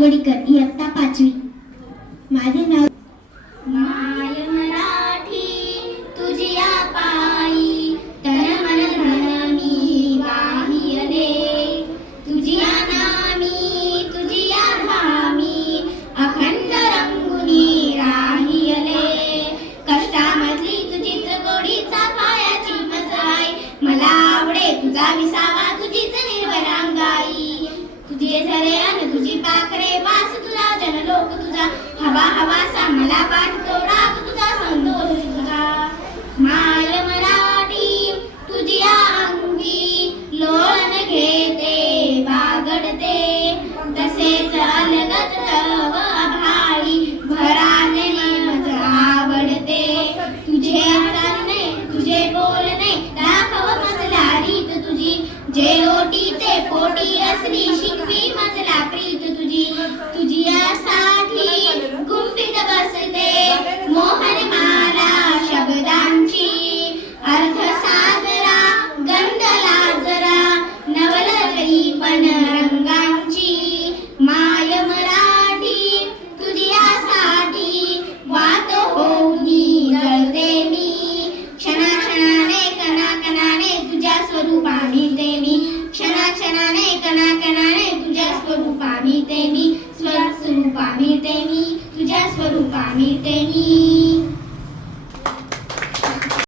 अंगडीकर इयत्ता 5वी. माझे नाव माय मराठी तुझिया पायी तन मन धन मी वाहियले तुझिया नामी तुझिया धामी अखंड रंगुनी राहियले कष्टामधली तुझीच गोडीचा खायाची मजाई मला आवडे तुझा विसावा तुझीच निर्वरांगाई तुझे झरे अन तुझी पाखरे वास तुझा जनलोक तुझा हवा हवासा मला वाटतो राग तुझा संतोष तुझा माय मराठी तुझिया अंगी लोळण घेते बागडते तसेच अलगत तव आभाळी भराने मज आवडते तुझे चालणे तुझे बोलणे दाखव मजला रीत तुझी जे ओटीचे पोटी असली शिकवी मजला प्रीत तुझी तुझियासाठी गुंफीत बसते मोहन माला शब्दांची अर्थ साजरा गंधला जरा नवलकरी पण रंगांची माय मराठी तुझियासाठी वात होऊनी जळते मी क्षणाक्षणाने कणाकणाने तुझ्या स्वरूपाने ते मी क्षणाक्षणाने कणाकणाने तुझ्या स्वरूपाने ते मी स्वरूपाने ते मी तुझ्या स्वरूपाने ते